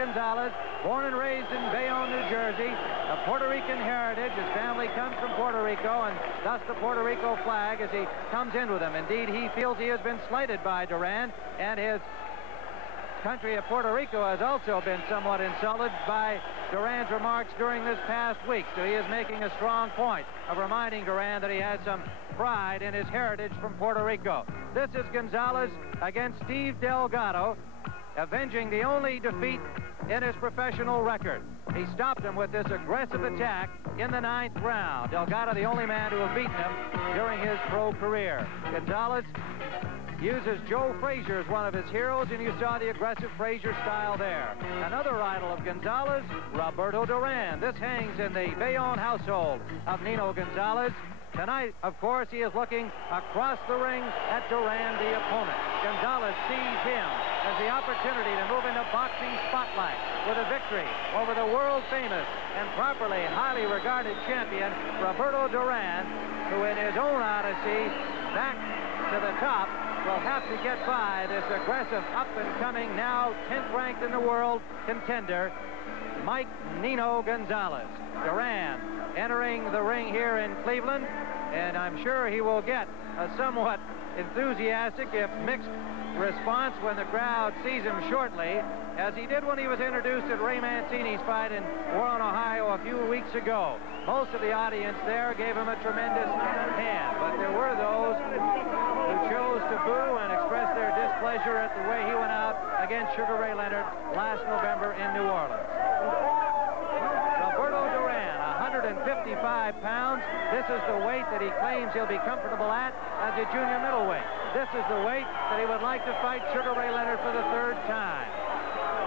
Gonzalez, born and raised in Bayonne, New Jersey, of Puerto Rican heritage. His family comes from Puerto Rico, and thus the Puerto Rico flag as he comes in with them. Indeed, he feels he has been slighted by Duran, and his country of Puerto Rico has also been somewhat insulted by Duran's remarks during this past week. So he is making a strong point of reminding Duran that he has some pride in his heritage from Puerto Rico. This is Gonzalez against Steve Delgado, avenging the only defeat in his professional record. He stopped him with this aggressive attack in the 9th round. Delgado, the only man to have beaten him during his pro career. Gonzalez uses Joe Frazier as one of his heroes, and you saw the aggressive Frazier style there. Another idol of Gonzalez, Roberto Duran. This hangs in the Bayonne household of Nino Gonzalez. Tonight, of course, he is looking across the ring at Duran, the opponent. Gonzalez sees him as the opportunity to move into boxing spotlight with a victory over the world-famous and properly highly regarded champion, Roberto Duran, who in his own odyssey back to the top will have to get by this aggressive, up-and-coming, now 10th ranked in the world contender, Mike Nino Gonzalez. Duran entering the ring here in Cleveland, and I'm sure he will get a somewhat enthusiastic, if mixed, response when the crowd sees him shortly, as he did when he was introduced at Ray Mancini's fight in Warren, Ohio a few weeks ago. Most of the audience there gave him a tremendous hand, but there were those who chose to boo and express their displeasure at the way he went out against Sugar Ray Leonard last November in New Orleans. Roberto Duran, 155 pounds. This is the weight that he claims he'll be comfortable at as a junior middleweight. This is the weight that he would like to fight Sugar Ray Leonard for the 3rd time.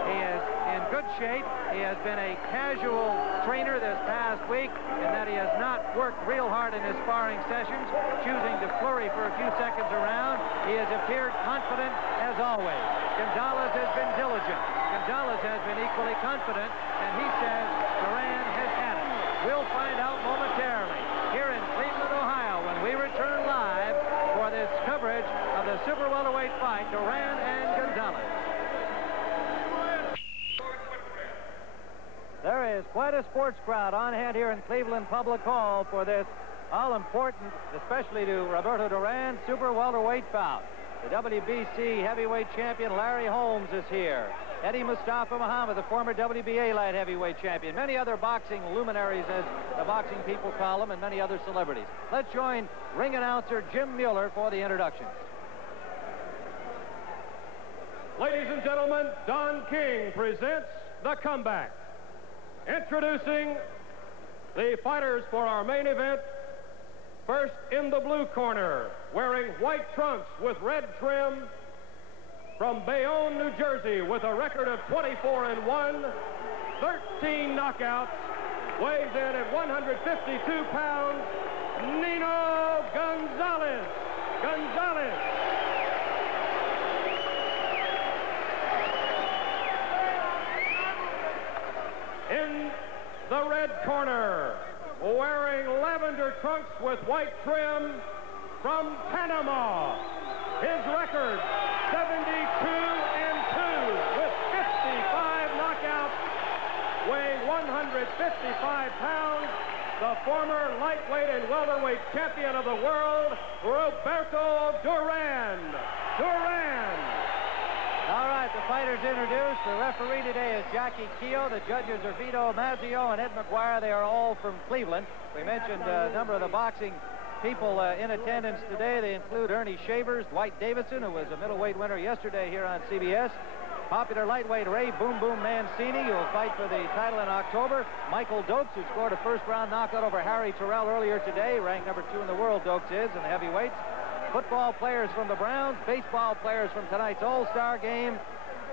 He is in good shape. He has been a casual trainer this past week in that he has not worked real hard in his sparring sessions, choosing to flurry for a few seconds around. He has appeared confident as always. Gonzalez has been diligent. Gonzalez has been equally confident, and he says Duran has had it. We'll find out momentarily here in Cleveland, Ohio, when we return live for this coverage of the super welterweight fight, Duran and Gonzalez. There is quite a sports crowd on hand here in Cleveland Public Hall for this all-important, especially to Roberto Duran, super welterweight bout. The WBC heavyweight champion Larry Holmes is here. Eddie Mustafa Muhammad, the former WBA light heavyweight champion. Many other boxing luminaries, as the boxing people call them, and many other celebrities. Let's join ring announcer Jim Mueller for the introductions. Ladies and gentlemen, Don King presents The Comeback. Introducing the fighters for our main event. First, in the blue corner, wearing white trunks with red trim, from Bayonne, New Jersey, with a record of 24-1, 13 knockouts, weighs in at 152 pounds, Nino Gonzalez. In the red corner, wearing lavender trunks with white trim, from Panama, his record 72-2 with 55 knockouts, weighing 155 pounds, the former lightweight and welterweight champion of the world, Roberto Duran. All right, the fighters introduced. The referee today is Jackie Keogh. The judges are Vito Mazzio and Ed McGuire. They are all from Cleveland. We mentioned a number of the boxing people in attendance today. They include Ernie Shavers, Dwight Davison, who was a middleweight winner yesterday here on CBS. Popular lightweight Ray Boom Boom Mancini, who will fight for the title in October. Michael Dokes, who scored a first-round knockout over Harry Terrell earlier today. Ranked number 2 in the world, Dokes is, in the heavyweights. Football players from the Browns, baseball players from tonight's All-Star game.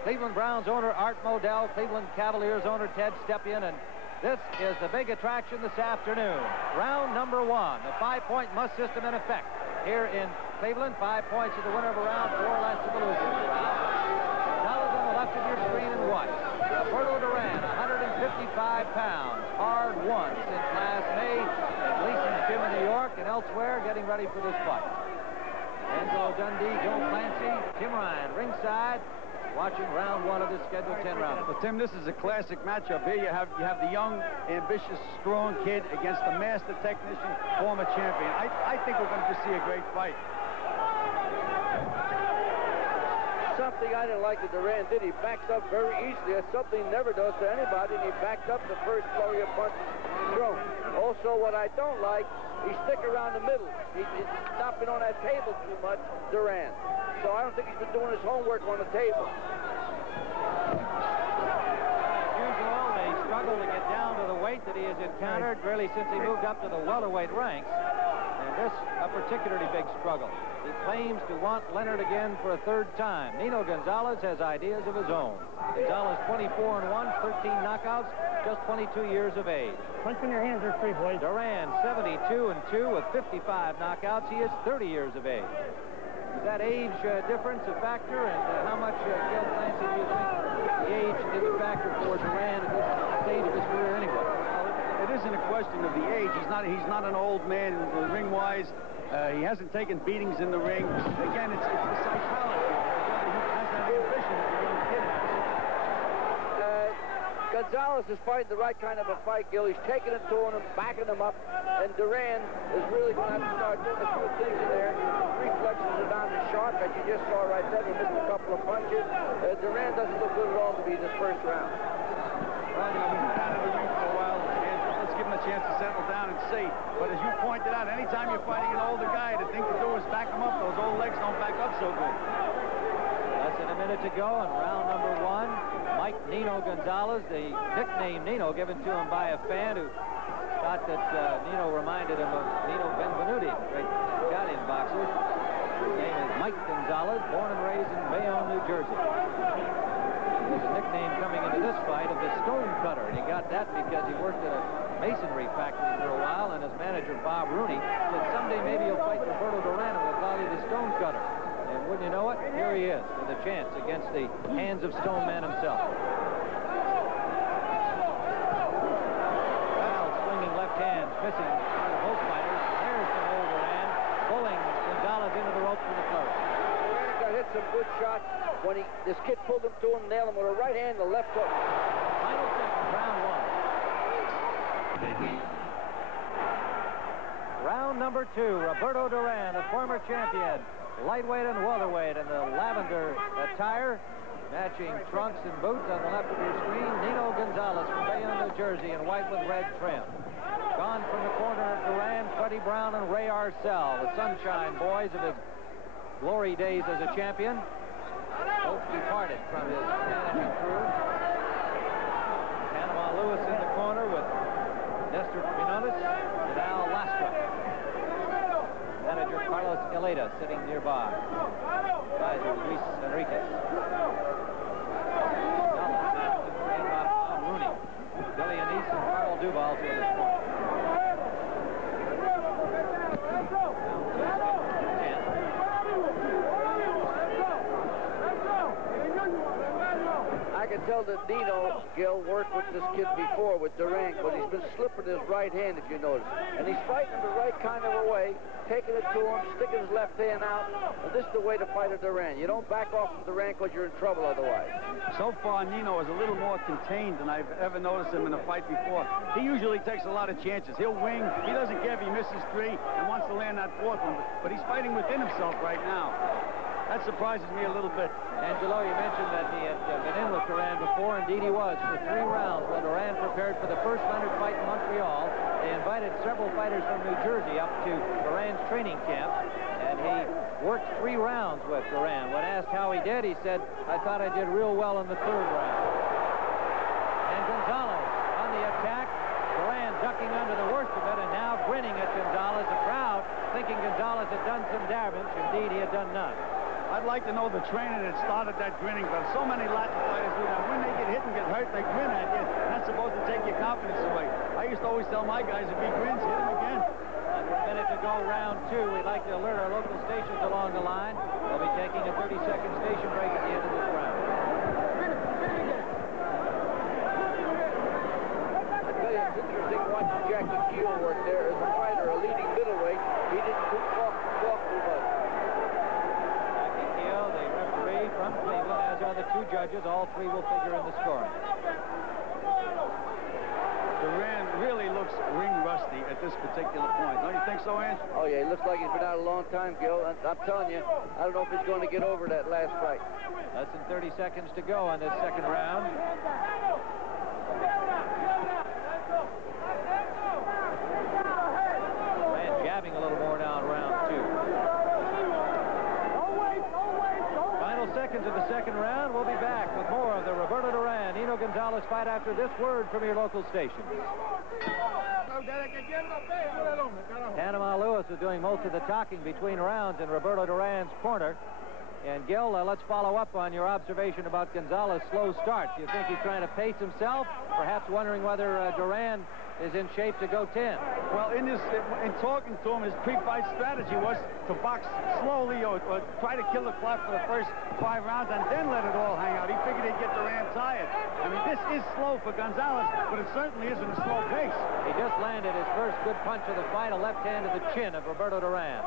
Cleveland Browns owner Art Modell, Cleveland Cavaliers owner Ted Stepien, and this is the big attraction this afternoon. Round number 1, the 5-point must system in effect here in Cleveland. 5 points to the winner of a round, 4 less to the loser of the round. Dollars on the left of your screen and white. Roberto Duran, 155 pounds, hard won since last May at Gleason's Gym in New York and elsewhere, getting ready for this fight. Angelo Dundee, Joe Clancy, Tim Ryan ringside, watching round one of this scheduled 10-round. Well, Tim, this is a classic matchup. Here you have the young, ambitious, strong kid against the master technician, former champion. I think we're going to just see a great fight. Something I didn't like that Duran did. He backed up very easily. That's something he never does to anybody, and he backed up the first flurry of punches thrown. Also, what I don't like, he stick around the middle. He's stopping on that table too much, Duran. So I don't think he's been doing his homework on the table. As usual, they struggle to get down to the weight that he has encountered really since he moved up to the welterweight ranks. And this a particularly big struggle. He claims to want Leonard again for a third time. Nino Gonzalez has ideas of his own. Gonzalez 24-1, 13 knockouts, just 22 years of age. Punch when your hands are free, boys. Duran 72-2 with 55 knockouts. He is 30 years of age. Is that age difference a factor? And how much, Gil Clancy, do you think the age is a factor for Duran at this stage of his career anyway? It isn't a question of the age. He's not an old man ring-wise. He hasn't taken beatings in the ring. Again, it's the psychology. He has that ambition that the young kid has. Gonzalez is fighting the right kind of a fight, Gil. He's taking it to him, backing him up, and Duran is really going to have to start doing a few things in there. Reflexes are down to sharp, as you just saw right there. He missed a couple of punches. Duran doesn't look good at all to be in this first round. Well, you know, he's been out of the ring for a while. Let's give him a chance to settle down and see. But as you pointed out, anytime you're fighting an older guy, the thing to do is back him up. Those old legs don't back up so good. Less than a minute to go in round number one. Mike Nino Gonzalez, the nickname Nino given to him by a fan who thought that Nino reminded him of Nino Benvenuti, the great Italian boxer. His name is Mike Gonzalez, born and raised in Bayonne, New Jersey. His nickname coming into this fight of the Stone Cutter, and he got that because he worked at a masonry factory for a while, and his manager, Bob Rooney, said someday maybe you'll fight Roberto Duran, and we'll call you the Stone Cutter. And wouldn't you know it, here he is with a chance against the hands of Stone Man himself. Well, swinging left hands, missing both fighters. There's some old Duran, pulling Gonzalez into the ropes for the flurry. Duran got hit some good shots when this kid pulled him to him, nailed him with a right hand and a left hook. Final seconds, round one. Round number two, Roberto Duran, a former champion, lightweight and welterweight in the lavender attire, matching trunks and boots on the left of your screen. Nino Gonzalez from Bayonne, New Jersey, in white with red trim. Gone from the corner of Duran, Freddie Brown and Ray Arcel, the Sunshine Boys of his glory days as a champion. Both departed from his managing crew. Panama Lewis in the corner with Nestor Quinones and Al Lastra. Manager Carlos Eleda sitting nearby. Advisor Luis Enriquez. Gonzalez, trained by Bob Rooney. Billy Anise and Carl Duval to his corner. I can tell that Nino, Gil, worked with this kid before with Duran, but he's been slipping his right hand, if you notice. And he's fighting him the right kind of a way, taking it to him, sticking his left hand out. And this is the way to fight a Duran. You don't back off from Duran because you're in trouble otherwise. So far, Nino is a little more contained than I've ever noticed him in a fight before. He usually takes a lot of chances. He'll wing. He doesn't care if he misses three and wants to land that fourth one. But he's fighting within himself right now. That surprises me a little bit. Angelo, you mentioned that he had been in with Duran before. Indeed, he was for 3 rounds when Duran prepared for the first Leonard fight in Montreal. They invited several fighters from New Jersey up to Duran's training camp, and he worked 3 rounds with Duran. When asked how he did, he said, "I thought I did real well in the 3rd round." And Gonzalez on the attack. Duran ducking under the worst of it and now grinning at Gonzalez. The crowd thinking Gonzalez had done some damage. Indeed, he had done none. I'd like to know the trainer that started that grinning, but so many Latin fighters do that. When they get hit and get hurt, they grin at you. That's supposed to take your confidence away. I used to always tell my guys, if he grins, hit him again. Under a minute to go, round 2. We'd like to alert our local stations along the line. We'll be taking a 30-second station break at the end of this round. I tell you, it's interesting watching Jackie Keel work there as a fighter, a leading middleweight. He didn't talk too much. From Cleveland, as are the 2 judges. referee will figure in the scoring. Duran really looks ring rusty at this particular point. Don't you think so, Ange? Oh, yeah, he looks like he's been out a long time, Gil. I'm telling you, I don't know if he's going to get over that last fight. Less than 30 seconds to go on this second round. Duran jabbing a little more now in round 2. Final seconds of the second round. We'll be back with more of the Roberto Duran, Nino Gonzalez fight after this word from your local station. Panama Lewis is doing most of the talking between rounds in Roberto Duran's corner. And Gil, let's follow up on your observation about Gonzalez's slow start. Do you think he's trying to pace himself? Perhaps wondering whether Duran is in shape to go 10. Well, in talking to him, his pre-fight strategy was to box slowly or try to kill the clock for the first 5 rounds and then let it all hang out. He figured he'd get Duran tired. I mean, this is slow for Gonzalez, but it certainly isn't a slow pace. He just landed his first good punch of the fight, a left hand to the chin of Roberto Duran.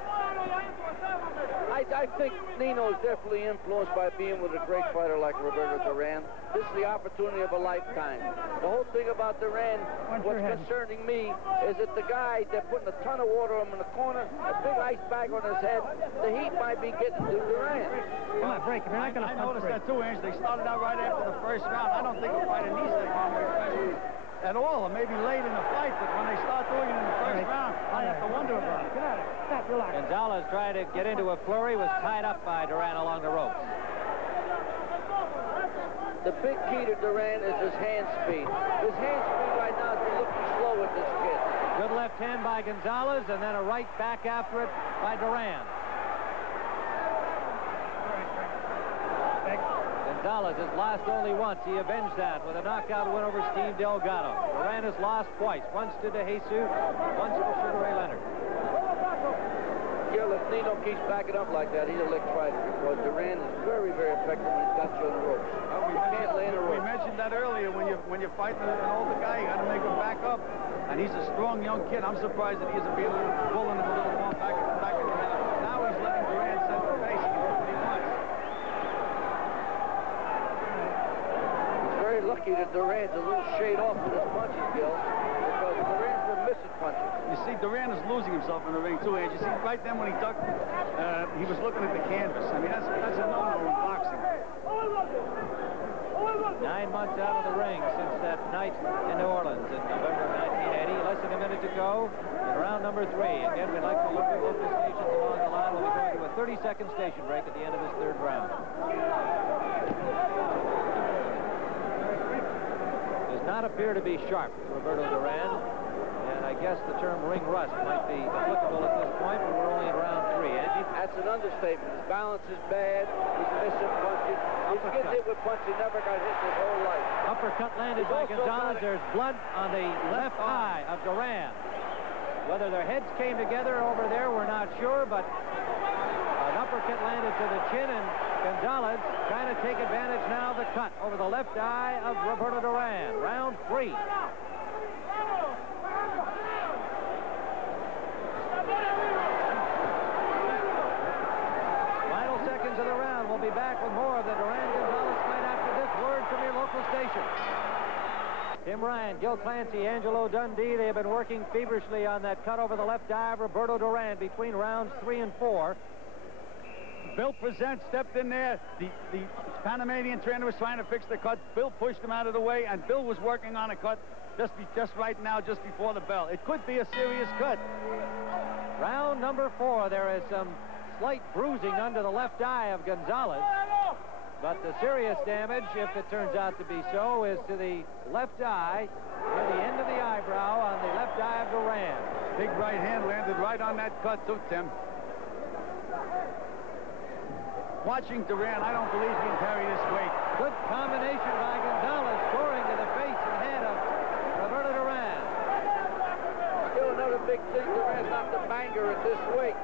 I think Nino is definitely influenced by being with a great fighter like Roberto Duran. This is the opportunity of a lifetime. The whole thing about Duran, what's concerning me is that the guy, they're putting a ton of water on him in the corner, a big ice bag on his head. The heat might be getting to Duran. Come on, break. You're not going to. I noticed that too, Ange. They started out right after the first round. I don't think a fighter needs that kind of refreshment at all, or maybe late in the fight, but when they start doing it in the first round, I have to wonder about it. Gonzalez tried to get into a flurry, was tied up by Duran along the ropes. The big key to Duran is his hand speed. His hand speed right now is looking slow with this kid. Good left hand by Gonzalez, and then a right back after it by Duran. Gonzalez has lost only once. He avenged that with a knockout win over Steve Delgado. Duran has lost twice. Once to DeJesus, once to Sugar Ray Leonard. Gil, if Nino keeps backing up like that, he's a lick fighter because Duran is very, very effective when he's got you on the ropes. We mentioned that earlier. When you're fighting an older guy, you got to make him back up. And he's a strong young kid. I'm surprised that he isn't being pulling him a little more back in the head. Now he's letting Duran set the pace and do what he wants. Very lucky that Duran's a little shade off with his punches, Gil, because Duran's been missing punches. You see, Duran is losing himself in the ring, too, Ange. You see, right then when he ducked, he was looking at the canvas. I mean, that's a no-no in boxing. 9 months out of the ring since that night in New Orleans in November 1980. Less than a minute to go in round number 3. Again, we'd like to look at local stations along the line. We'll be going to a 30-second station break at the end of this third round. Does not appear to be sharp, Roberto Duran. And I guess the term ring rust might be applicable at this point, but we're only in round 3. Angie? That's an understatement. His balance is bad. He's missing punches. He gets hit with punches. He never got hit his whole life. Uppercut landed by Gonzalez. There's blood on the left eye of Duran. Whether their heads came together over there, we're not sure, but an uppercut landed to the chin, and Gonzalez trying to take advantage now of the cut over the left eye of Roberto Duran. Round 3. Final seconds of the round. We'll be back with more of the Duran-Gonzalez fight after this word from your local station. Tim Ryan, Gil Clancy, Angelo Dundee, they have been working feverishly on that cut over the left eye of Roberto Duran between rounds 3 and 4. Bill Present stepped in there. The Panamanian trainer was trying to fix the cut. Bill pushed him out of the way, and Bill was working on a cut just right now, just before the bell. It could be a serious cut. Round number 4. There is some slight bruising under the left eye of Gonzalez. But the serious damage, if it turns out to be so, is to the left eye, near the end of the eyebrow on the left eye of Duran. Big right hand landed right on that cut, too, Tim. Watching Duran, I don't believe he can carry this weight. Good combination by Gonzalez, scoring to the face and head of Roberto Duran. Still another big thing, Duran's not the banger at this weight.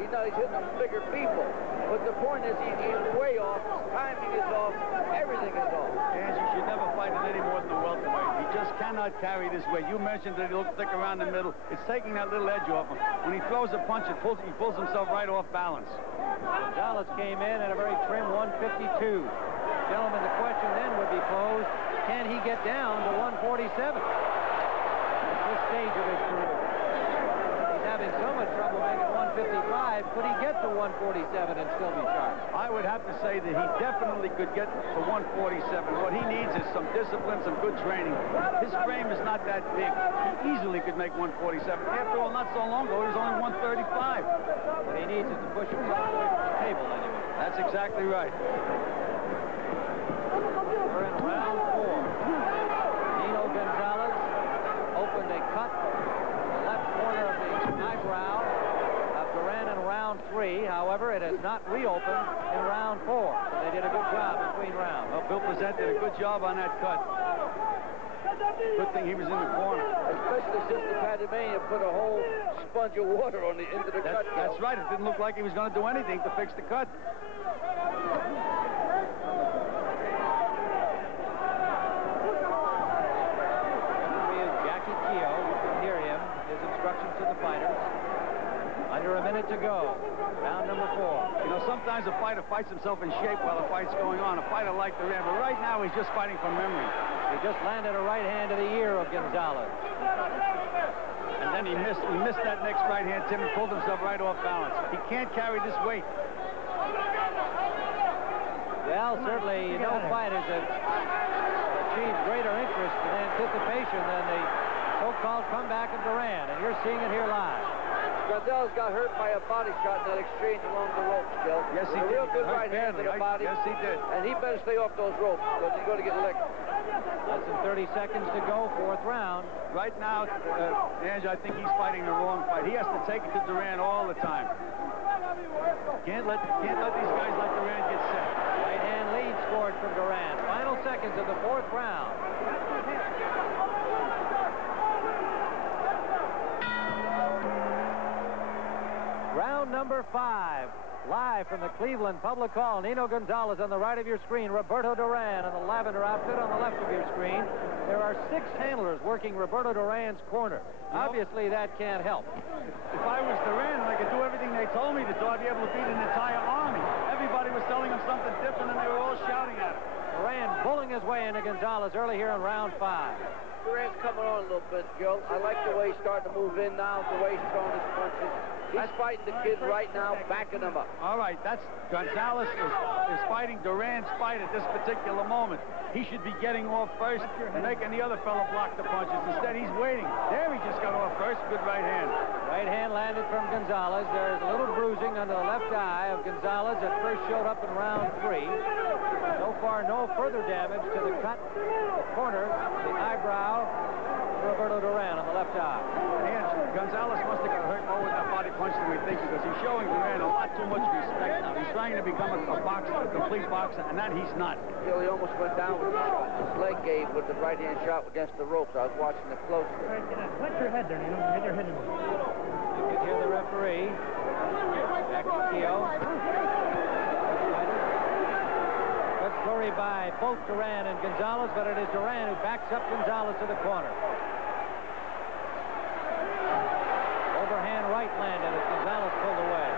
He's hitting them bigger people. But the point is he's way off. His timing is off. Everything is off. And you should never fight him any more than the welterweight. He just cannot carry this weight. You mentioned that he looks thick around the middle. It's taking that little edge off him. When he throws a punch, he pulls himself right off balance. Gonzalez came in at a very trim 152. Gentlemen, the question then would be posed, can he get down to 147 at this stage of his career? He's having so much trouble making 155. Could he get to 147 and still be sharp? I would have to say that he definitely could get to 147. What he needs is some discipline, some good training. His frame is not that big. He easily could make 147. After all, not so long ago, he was only 135. What he needs is to push himself away from the table anyway. That's exactly right. We're in round 4. Nino Gonzalez opened a cut in the left corner of the eyebrow of Duran in round 3. However, it has not reopened in round 4. So they did a good job between rounds. Well, Bill Pizzette did a good job on that cut. Good thing he was in the corner. Especially since the Panamanian put a whole sponge of water on the end of the cut. That's right. It didn't look like he was going to do anything to fix the cut. To the fighters. Under a minute to go. Round number 4. You know, sometimes a fighter fights himself in shape while the fight's going on. A fighter like Duran, but right now he's just fighting from memory. He just landed a right hand to the ear of Gonzalez. And then he missed that next right hand, Tim, and pulled himself right off balance. He can't carry this weight. Well, certainly no fighters have achieved greater interest and anticipation than the so-called comeback of Duran, and you're seeing it here live. Gonzalez got hurt by a body shot in that exchange along the ropes, Bill. Yes, he did. A real good right hand to the body. Yes, he did. And he better stay off those ropes because he's going to get licked. Less than 30 seconds to go, 4th round. Right now, Ange, I think he's fighting the wrong fight. He has to take it to Duran all the time. Can't let these guys like Duran get set. Right hand lead scored from Duran. Final seconds of the 4th round. Round number 5. Live from the Cleveland Public Hall. Nino Gonzalez on the right of your screen. Roberto Duran in the lavender outfit on the left of your screen. There are 6 handlers working Roberto Duran's corner. Obviously, that can't help. If I was Duran and I could do everything they told me to do, I'd be able to beat an entire army. Everybody was telling him something different, and they were all shouting at him. Duran bulling his way into Gonzalez early here in round 5. Duran's coming on a little bit, Joe. I like the way he's starting to move in now, the way he's throwing his punches. He's fighting the kid right now, backing him up. All right, that's Gonzalez is fighting Duran's fight at this particular moment. He should be getting off first and making the other fellow block the punches. Instead, he's waiting. There he just got off first. Good right hand. Right hand landed from Gonzalez. There's a little bruising under the left eye of Gonzalez that first showed up in round 3. So far, no further damage to the cut, the corner, the eyebrow, Roberto Duran on the left eye. And Gonzalez must have got hurt more with that body punch than we think, because he's showing Duran a lot too much respect now. He's trying to become a boxer, a complete boxer, and that he's not. He almost went down with the shot. His leg gave with the right-hand shot against the ropes. I was watching it closely. Put your head there, Nino. Hit your head in. You can hear the referee. Akio. Good flurry by both Duran and Gonzalez, but it is Duran who backs up Gonzalez to the corner. Overhand right landed as Gonzalez pulled away.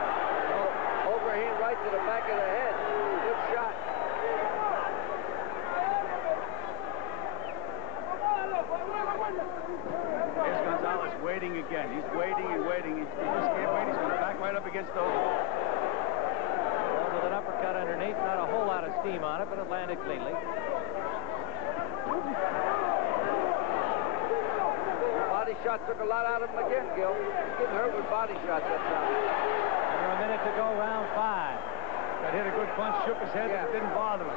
Overhand right to the back of the head. Good shot. Here's Gonzalez waiting again. He's waiting and waiting. He just can't wait. He's going to back right up against those walls. With an uppercut underneath, not a whole lot of steam on it, but it landed cleanly. Body shot took a lot out of him again, Gil. He's getting hurt with body shots that time. Under a minute to go, round 5. Got hit a good punch, shook his head, and it didn't bother him.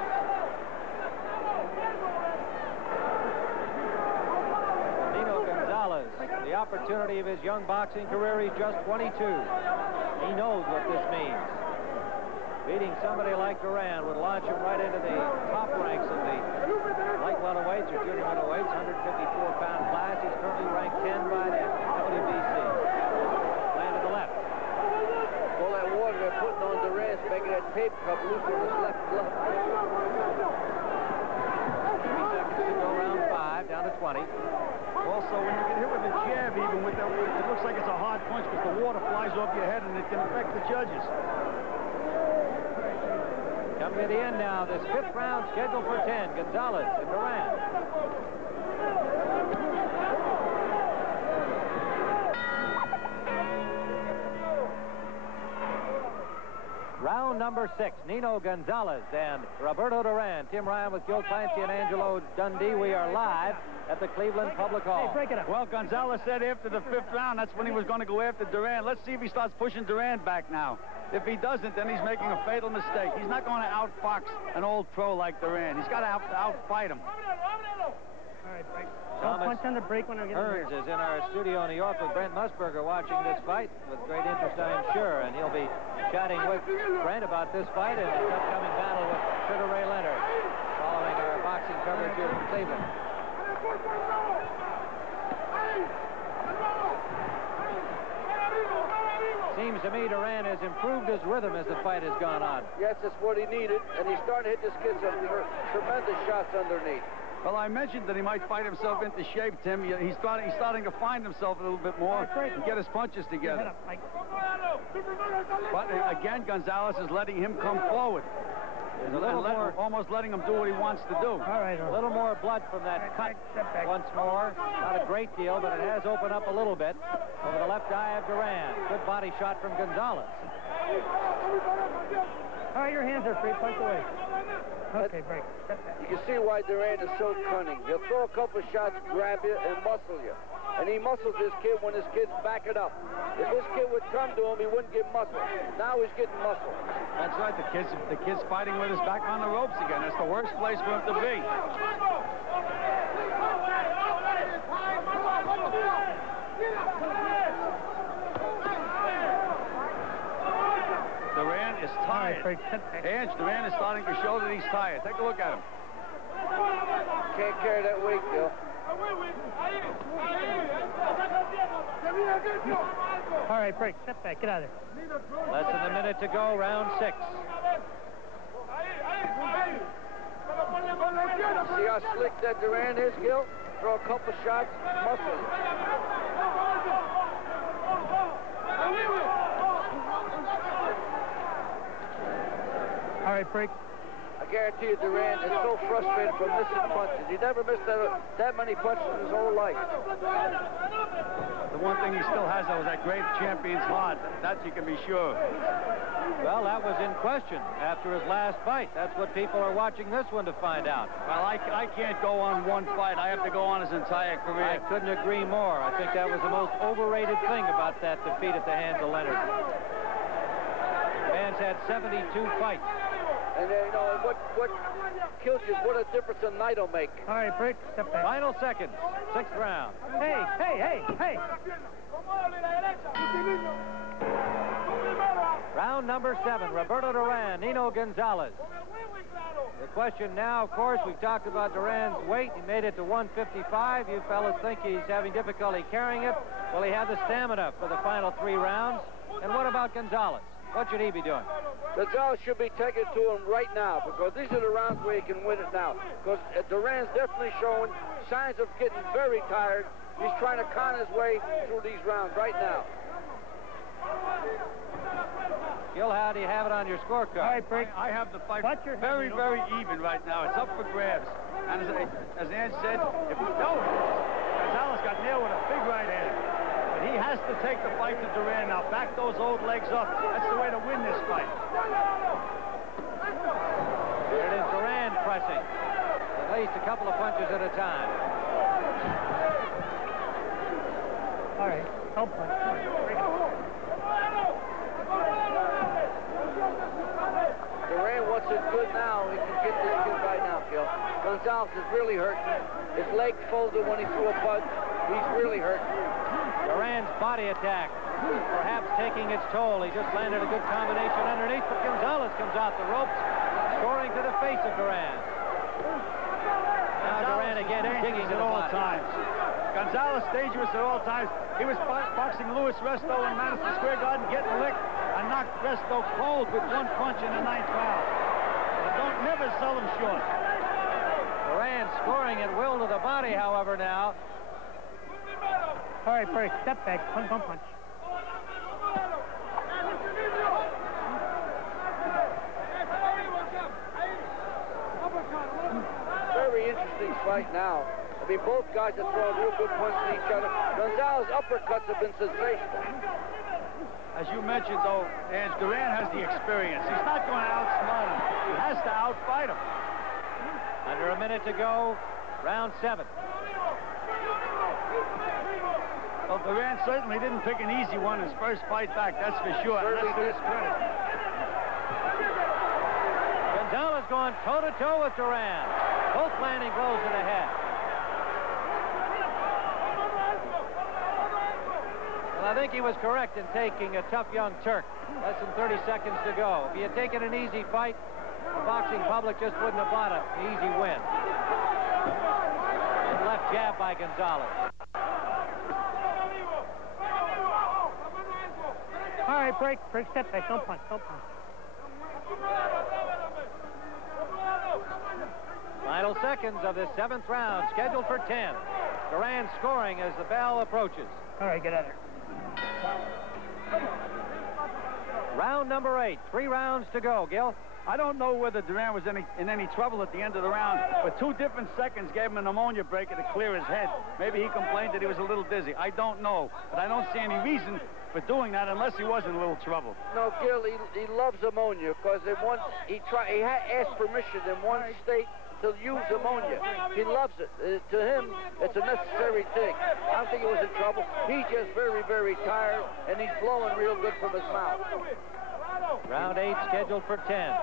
Nino Gonzalez, the opportunity of his young boxing career. He's just 22. He knows what this means. Beating somebody like Duran would launch him right into the top ranks of the light welterweights or junior middleweights, 154-pound class. He's currently ranked 10 by the WBC. Land to the left. All that water they're putting on Duran's making that tape cup loose on his left glove. 3 seconds to go, round 5, down to 20. Also, when you get hit with a jab, even with that, it looks like it's a hard punch because the water flies off your head and it can affect the judges. Coming to the end now, this 5th round scheduled for 10. Gonzalez and Duran. Round number 6, Nino Gonzalez and Roberto Duran. Tim Ryan with Gil Clancy and Angelo Dundee. We are live at the Cleveland Public Hall. Hey, break it up. Well, Gonzalez said after the 5th round, that's when he was going to go after Duran. Let's see if he starts pushing Duran back now. If he doesn't, then he's making a fatal mistake. He's not going to outfox an old pro like Duran. He's got to outfight him. All right, break. Don't punch on the break when I get Hearns is in our studio in New York with Brent Musburger watching this fight with great interest, I am sure. And he'll be chatting with Brent about this fight and his upcoming battle with Sugar Ray Leonard following our boxing coverage here from Cleveland. Seems to me Duran has improved his rhythm as the fight has gone on. Yes, that's what he needed, and he's starting to hit this kid some tremendous shots underneath. Well, I mentioned that he might fight himself into shape, Tim. He's starting to find himself a little bit more and get his punches together. But again, Gonzalez is letting him come forward. There's a little more, almost letting him do what he wants to do. All right. A little more blood from that cut once more. Not a great deal, but it has opened up a little bit over the left eye of Duran. Good body shot from Gonzalez. All right, your hands are free. Punch away. Okay, break. You can see why Duran is so cunning. He'll throw a couple of shots, grab you, and muscle you. And he muscles this kid when his kid's backing up. If this kid would come to him, he wouldn't get muscle. Now he's getting muscle. That's right. The kid's fighting with his back on the ropes again. That's the worst place for him to be. Duran is tired. Edge, Duran is starting to show that he's tired. Take a look at him. Can't carry that weight, Gil. All right, break. Step back. Get out of there. Less than a minute to go, round 6. See how slick that Duran is, Gil? Throw a couple shots, muscle. All right, break. I guarantee you Duran is so frustrated from missing punches. He never missed that many punches in his whole life. The one thing he still has, though, is that great champion's heart. That you can be sure. Well, that was in question after his last fight. That's what people are watching this one to find out. Well, I can't go on one fight. I have to go on his entire career. I couldn't agree more. I think that was the most overrated thing about that defeat at the hands of Leonard. The man's had 72 fights. And you know, what kills you, what a difference a night will make. All right, break. Step back. Final seconds, 6th round. Hey. Round number 7, Roberto Duran, Nino Gonzalez. The question now, of course, we've talked about Duran's weight. He made it to 155. You fellas think he's having difficulty carrying it. Will he have the stamina for the final 3 rounds? And what about Gonzalez? What should he be doing? Gonzalez should be taking it to him right now, because these are the rounds where he can win it now. Because Duran's definitely showing signs of getting very tired. He's trying to con his way through these rounds right now. Gil, how do you have it on your scorecard? All right, break. I have the fight Watch your head, very, Nino. very even right now. It's up for grabs. And as Ann said, if we know it, Gonzalez got nailed with a big right hand. But he has to take the fight to Duran now. Back those old legs up. That's the way to win this fight. It is Duran pressing. At least a couple of punches at a time. All right, don't punch. Break it. Duran, once it's good now, he can get this kid right now, Gil. Gonzalez is really hurting. His leg folded when he threw a punch. He's really hurting. Duran's body attack perhaps taking its toll. He just landed a good combination underneath, but Gonzalez comes out the ropes, scoring to the face of Duran. Now Duran again digging to the all body. times. Gonzalez dangerous at all times. He was boxing Louis Resto in Madison Square Garden, getting licked, and knocked Resto cold with 1 punch in the 9th round. But don't never sell him short. Duran scoring at will to the body, however, now. All right, break. Step back. Punch, don't punch. fight now. I mean, both guys are throwing real good punches at each other. Gonzalez's uppercuts have been sensational. As you mentioned, though, Ange, Duran has the experience. He's not going to outsmart him. He has to outfight him. Under a minute to go, round 7. Well, Duran certainly didn't pick an easy one his first fight back, that's for sure. And that's to his credit. Gonzalez going toe-to-toe with Duran. Both landing blows to the head. Well, I think he was correct in taking a tough young Turk. Less than 30 seconds to go. If he had taken an easy fight, the boxing public just wouldn't have bought an easy win. And left jab by Gonzalez. All right, break, step back, don't punch. Final seconds of this 7th round, scheduled for 10. Duran scoring as the bell approaches. All right, get out of there. Round number 8, 3 rounds to go, Gil. I don't know whether Duran was in any trouble at the end of the round, but 2 different seconds gave him a pneumonia breaker to clear his head. Maybe he complained that he was a little dizzy. I don't know, but I don't see any reason for doing that unless he was in a little trouble. No, Gil, he loves ammonia because he had asked permission in one state to use ammonia. He loves it. To him, it's a necessary thing. I don't think he was in trouble. He's just very, very tired, and he's blowing real good from his mouth. Round 8 scheduled for 10.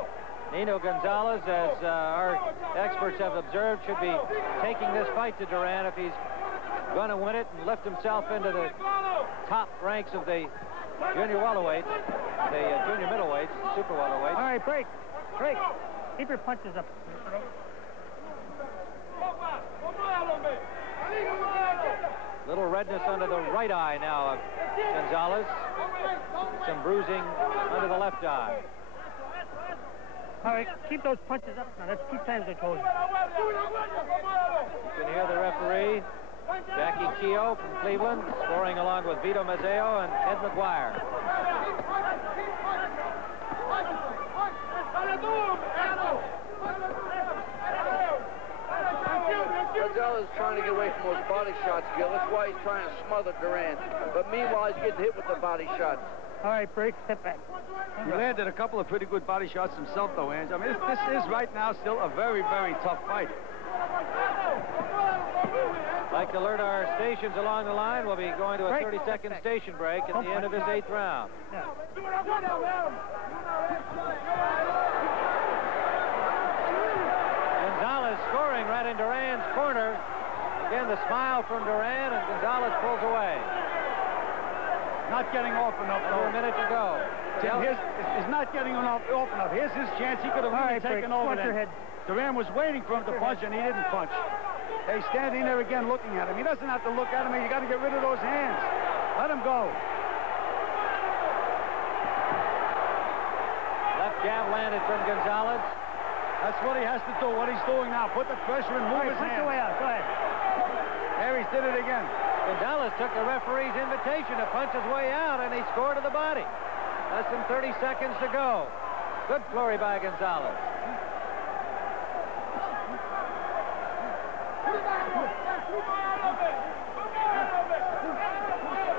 Nino Gonzalez, as our experts have observed, should be taking this fight to Duran if he's going to win it and lift himself into the top ranks of the junior welterweights, the junior middleweights, super welterweights. All right, break. Keep your punches up. Little redness under the right eye now of Gonzalez. Some bruising under the left eye. All right, keep those punches up now. That's 2 times I told you. You can hear the referee, Jackie Keogh from Cleveland, scoring along with Vito Mazzeo and Ed McGuire. Gonzalez is trying to get away from those body shots, Gil. That's why he's trying to smother Duran. But meanwhile, he's getting hit with the body shots. All right, break, step back. He landed a couple of pretty good body shots himself, though, Ange. I mean, this is right now still a very, very tough fight. I'd like to alert our stations along the line. We'll be going to a 30-second station break at the end of this 8th round. Yeah. Gonzalez scoring right in Duran's corner. Again, the smile from Duran, and Gonzalez pulls away. Not getting off enough, though. Over a minute to go. Tim, he's not getting off enough. Here's his chance. He could have really taken over that. Duran was waiting for him to punch, and he didn't punch. He's standing there again looking at him. He doesn't have to look at him. You got to get rid of those hands. Let him go. Left jab landed from Gonzalez. That's what he has to do, what he's doing now. Put the pressure and move his hands. Punch your way out. Go ahead. There, he's did it again. Gonzalez took the referee's invitation to punch his way out, and he scored to the body. Less than 30 seconds to go. Good flurry by Gonzalez.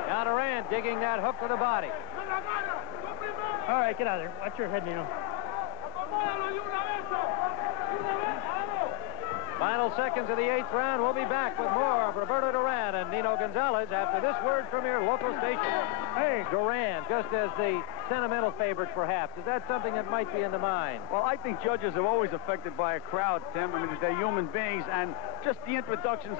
Now Duran digging that hook to the body. All right, get out of there. Watch your head, Nino. Final seconds of the 8th round. We'll be back with more of Roberto Duran and Nino Gonzalez after this word from your local station. Hey, Duran, just as the sentimental favorite, perhaps. Is that something that might be in the mind? Well, I think judges are always affected by a crowd, Tim. I mean, they're human beings, and just the introductions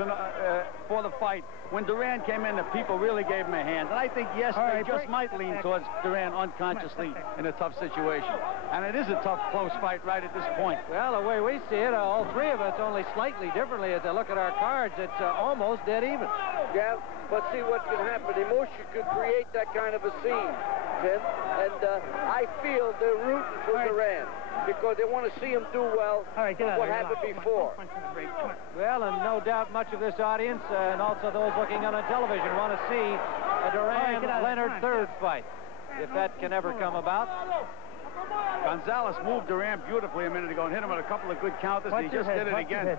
for the fight. When Duran came in, the people really gave him a hand. And I think, yes, they just might lean towards Duran unconsciously in a tough situation. And it is a tough, close fight right at this point. Well, the way we see it, all three of us only slightly differently as I look at our cards. It's almost dead even. Yeah, but see what can happen. Emotion could create that kind of a scene, Tim. And I feel they're rooting for Duran because they want to see him do well what happened before. Well, and no doubt much of this audience and also those looking on television want to see a Duran-Leonard third fight, if that can ever come about. Gonzalez moved Duran beautifully a minute ago and hit him with a couple of good counters, and he just did it again.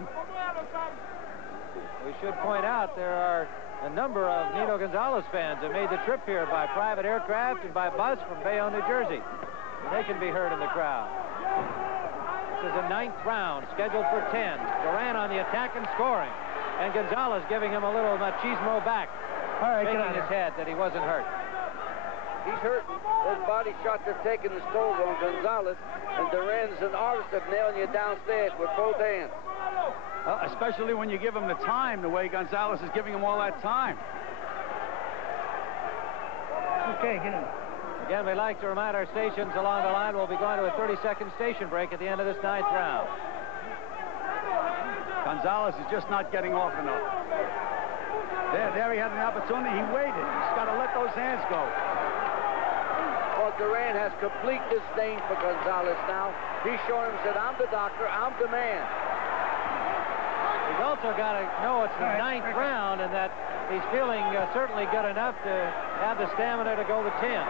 We should point out there are a number of Nino Gonzalez fans that made the trip here by private aircraft and by bus from Bayonne, New Jersey. And they can be heard in the crowd. This is the 9th round, scheduled for 10. Duran on the attack and scoring. And Gonzalez giving him a little machismo back. All right, shaking his head that he wasn't hurt. He's hurt. Those body shots are taking the toll on Gonzalez. And Duran's an artist of nailing you downstairs with both hands. Especially when you give him the time, the way Gonzalez is giving him all that time. Okay, get him. Again, we'd like to remind our stations along the line we'll be going to a 30-second station break at the end of this 9th round. Gonzalez is just not getting off enough. There he had an opportunity. He waited. He's got to let those hands go. Well, Duran has complete disdain for Gonzalez now. He's showing him, said, I'm the doctor, I'm the man. He's also got to know it's the 9th round and that he's feeling certainly good enough to have the stamina to go to 10.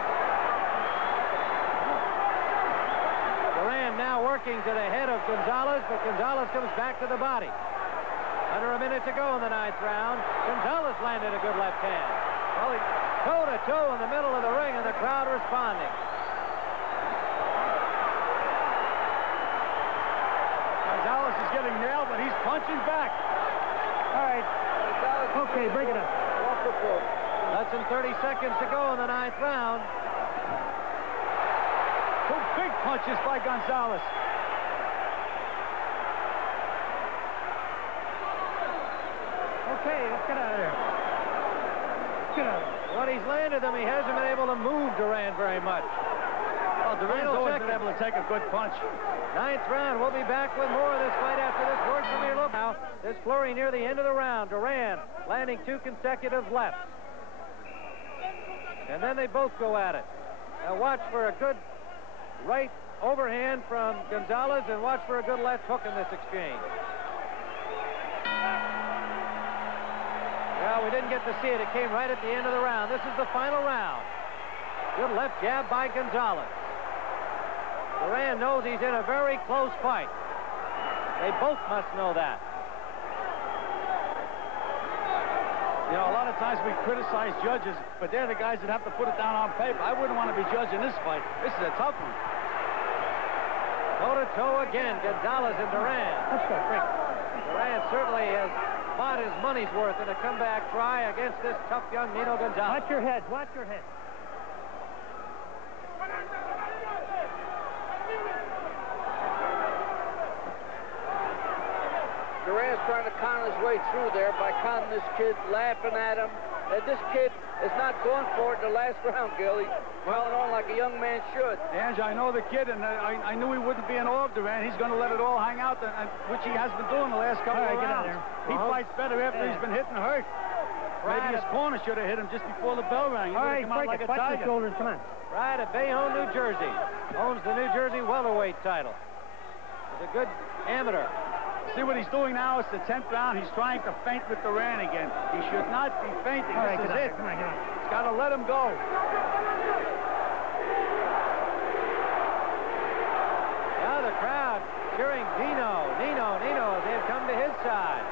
Duran now working to the head of Gonzalez, but Gonzalez comes back to the body. Under a minute to go in the 9th round. Gonzalez landed a good left hand. Well, he toe-to-toe in the middle of the ring, and the crowd responding. Gonzalez is getting nailed, but he's punching back. All right. Okay, break it up. Off the floor. Less than 30 seconds to go in the 9th round. 2 big punches by Gonzalez. Okay, let's get out of there. Let's get out of there. When he's landed them, he hasn't been able to move Duran very much. Well, Duran's always been able to take a good punch. 9th round. We'll be back with more of this fight after this word from your look. Now, this flurry near the end of the round. Duran landing 2 consecutive lefts. And then they both go at it. Now watch for a good right overhand from Gonzalez and watch for a good left hook in this exchange. Well, we didn't get to see it. It came right at the end of the round. This is the final round. Good left jab by Gonzalez. Duran knows he's in a very close fight. They both must know that. You know, a lot of times we criticize judges, but they're the guys that have to put it down on paper. I wouldn't want to be judging this fight. This is a tough one. Toe-to-toe again, Gonzalez and Duran. Let's go, break. Duran certainly has bought his money's worth in a comeback try against this tough young Nino Gonzalez. Watch your head. Watch your head. Duran's trying to con his way through there by conning this kid, laughing at him. And this kid is not going for it in the last round, Gil. He's going on like a young man should. Ange, I know the kid, and I knew he wouldn't be in awe of Duran. He's going to let it all hang out, which he has been doing the last couple of rounds. He fights better after he's been hit and hurt. Maybe his corner should have hit him just before the bell rang. All right, break it. Watch your shoulders. Come on. Right at Bayonne, New Jersey. Owns the New Jersey welterweight title. He's a good amateur. See what he's doing now? It's the 10th round. He's trying to feint with Duran again. He should not be feinting. All right, this is it. Come on, come on. He's got to let him go. Now the crowd cheering Nino. They've come to his side.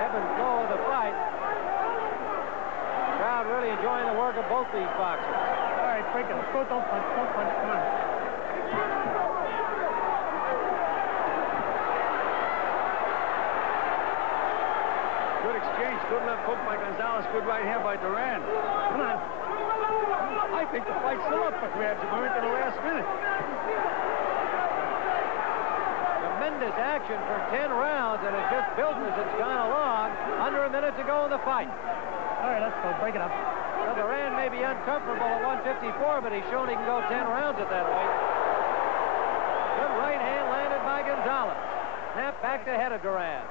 Ebb and flow of the fight. The crowd really enjoying the work of both these boxers. All right, break it. Let's go. Don't punch. Don't punch. Come on. Good exchange. Good left hook by Gonzalez. Good right hand by Duran. Come on. I think the fight's still up for grabs. We're into the last minute. Tremendous action for 10 rounds, and it's just built as it's gone along. Under a minute to go in the fight. All right, let's go. Break it up. Well, Duran may be uncomfortable at 154, but he's shown he can go 10 rounds at that weight. Good right hand landed by Gonzalez. Snap back to head of Duran.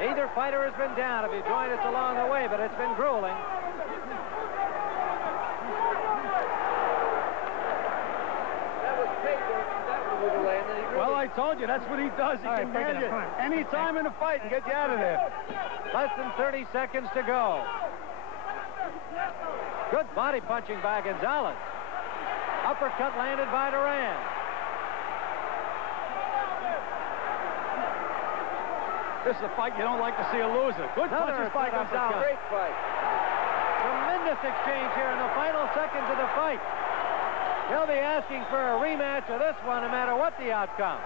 Neither fighter has been down if you joined us along the way, but it's been grueling. That was paper. That was a landing. Well, I told you, that's what he does. He can break it manage up. it Come on. any time in the fight and get you out of there. Less than 30 seconds to go. Good body punching by Gonzalez. Uppercut landed by Duran. This is a fight you don't like to see a loser. Good punches by Gonzalez. Great fight. Tremendous exchange here in the final seconds of the fight. He'll be asking for a rematch of this one no matter what the outcome.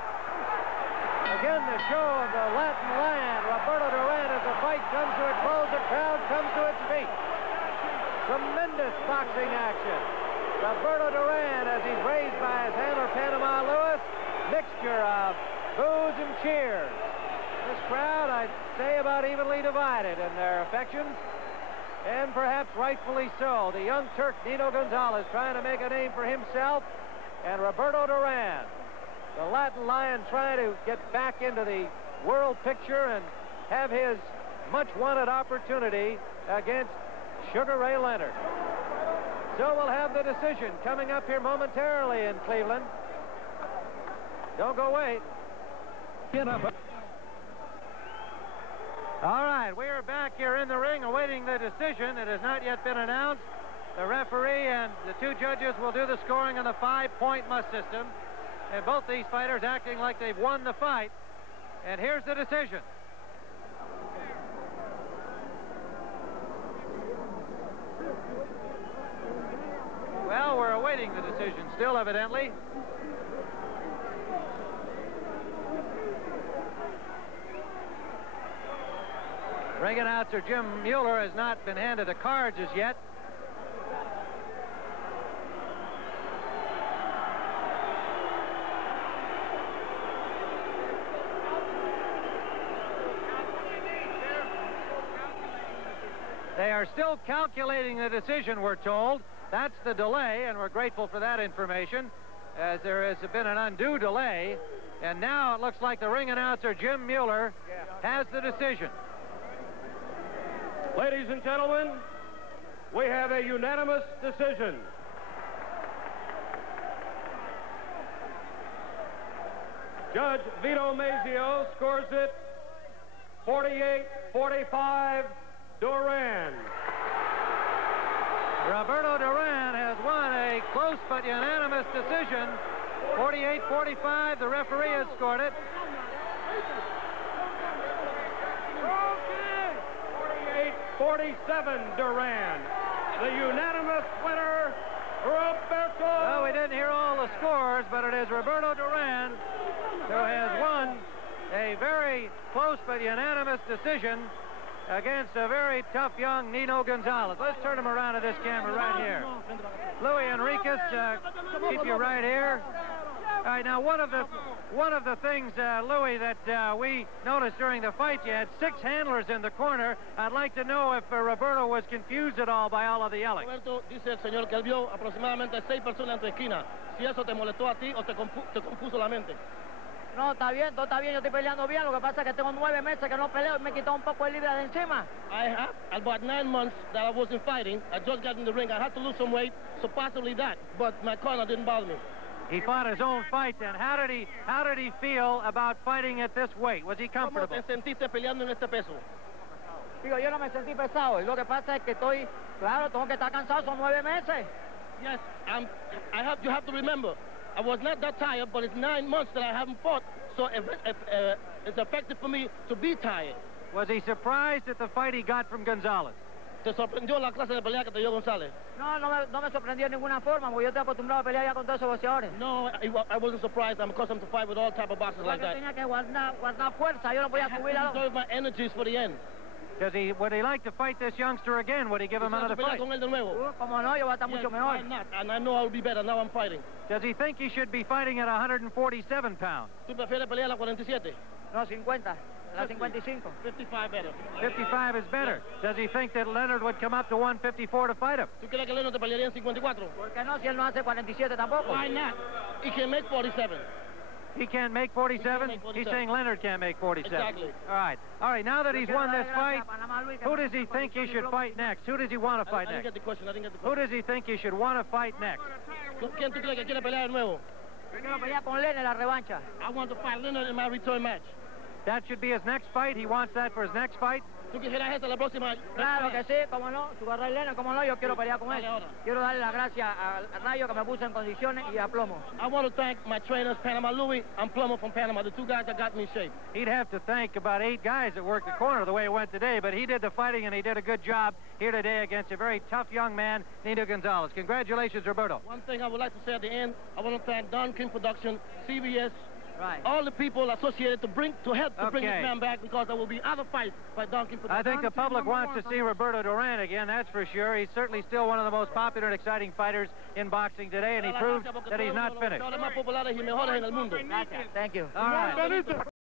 Again, the show of the Latin Lion, Roberto Duran, as the fight comes to a close, the crowd comes to its feet. Tremendous boxing action. Roberto Duran, as he's raised by his handler, Panama Lewis, mixture of boos and cheers. This crowd, I'd say, about evenly divided in their affections, and perhaps rightfully so. The young Turk, Nino Gonzalez, trying to make a name for himself, and Roberto Duran, the Latin Lion, trying to get back into the world picture and have his much-wanted opportunity against Sugar Ray Leonard. So we'll have the decision coming up here momentarily in Cleveland. Don't go away. Get up. All right, we are back here in the ring awaiting the decision. It has not yet been announced. The referee and the two judges will do the scoring on the 5-point must system. And both these fighters acting like they've won the fight. And here's the decision. Well, we're awaiting the decision still, evidently. Ring announcer Jim Mueller has not been handed the cards as yet. They are still calculating the decision, we're told. That's the delay, and we're grateful for that information, as there has been an undue delay. And now it looks like the ring announcer, Jim Mueller, has the decision. Ladies and gentlemen, we have a unanimous decision. Judge Vito Mazio scores it 48-45 Duran. Roberto Duran has won a close but unanimous decision. 48-45, the referee has scored it. 48-47 Duran. The unanimous winner, Roberto. Well, we didn't hear all the scores, but it is Roberto Duran who has won a very close but unanimous decision against a very tough young Nino Gonzalez. Let's turn him around to this camera right here. Louis Enriquez, keep you right here. All right, now one of the things, Louis, that we noticed during the fight, you had 6 handlers in the corner. I'd like to know if Roberto was confused at all by all of the yelling. Roberto dice el señor que él vio aproximadamente 6 personas en tu esquina. Si eso te molestó a ti o te confuso la mente. No, está bien, todo está bien, yo estoy peleando bien. Lo que pasa es que tengo 9 meses que no peleo y me quitó un poco de libra de encima. I have about 9 months that I wasn't fighting. I just got in the ring. I had to lose some weight, so possibly that. But my corner didn't bother me. He fought his own fight then. How did he feel about fighting at this weight? Was he comfortable? ¿Cómo te sentiste peleando en este peso? Digo, yo no me sentí pesado. Y lo que pasa es que claro, tengo que estar cansado, son 9 meses. Yes, you have to remember, I was not that tired, but it's 9 months that I haven't fought, so it's effective for me to be tired. Was he surprised at the fight he got from Gonzalez? ¿Te sorprendió la clase de pelea que te dio González? No me sorprendió de ninguna forma, porque yo estoy acostumbrado a pelear ya con todos esos boxeadores. No, I wasn't surprised. I'm accustomed to fight with all type of boxers like that. Tenía que guardar fuerza, yo no podía subir I reserve my energies for the end. Would he like to fight this youngster again? Would he give him another fight? Con él de nuevo? Como no, yo voy a estar mucho mejor. Why not? And I know I will be better. Now I'm fighting. Does he think he should be fighting at 147 pounds? ¿Tú prefieres pelear a la 47? No, 50. La 55. 55 better. 55 is better. Does he think that Leonard would come up to 154 to fight him? ¿Tú crees que Leonard te pelearía en 54? ¿Por qué no? Si él no hace 47 tampoco. Why not? He can make 47. He can't make 47? He's saying Leonard can't make 47. Exactly. All right. Now that he's won this fight, who does he think he should fight next? Who does he want to fight I didn't next? get the question. Who does he think he should want to fight next? ¿Quién tú crees que quiere pelear de nuevo? Yo quiero pelear con Leonard en la revancha. I want to fight Leonard in my return match. that should be his next fight. He wants that for his next fight. ¿Tú quisieras eso la próxima? Claro que sí, como no. Su Ray Leonard, como no, yo quiero pelear con él. Quiero darle las gracias a Rayo que me puso en condiciones y a Plomo. I want to thank my trainers, Panama Louis and Plomo from Panama, the two guys that got me in shape. He'd have to thank about 8 guys that worked the corner the way it went today, but he did the fighting, and he did a good job here today against a very tough young man, Nino Gonzalez. Congratulations, Roberto. One thing I would like to say at the end, I want to thank Don King Production, CBS, Right. all the people associated to help to bring this man back, because there will be other fights by Don King Production. I think the public wants to see Roberto Duran again, that's for sure. He's certainly still one of the most popular and exciting fighters in boxing today, and he proved that he's not finished. Gracias. Thank you. All right.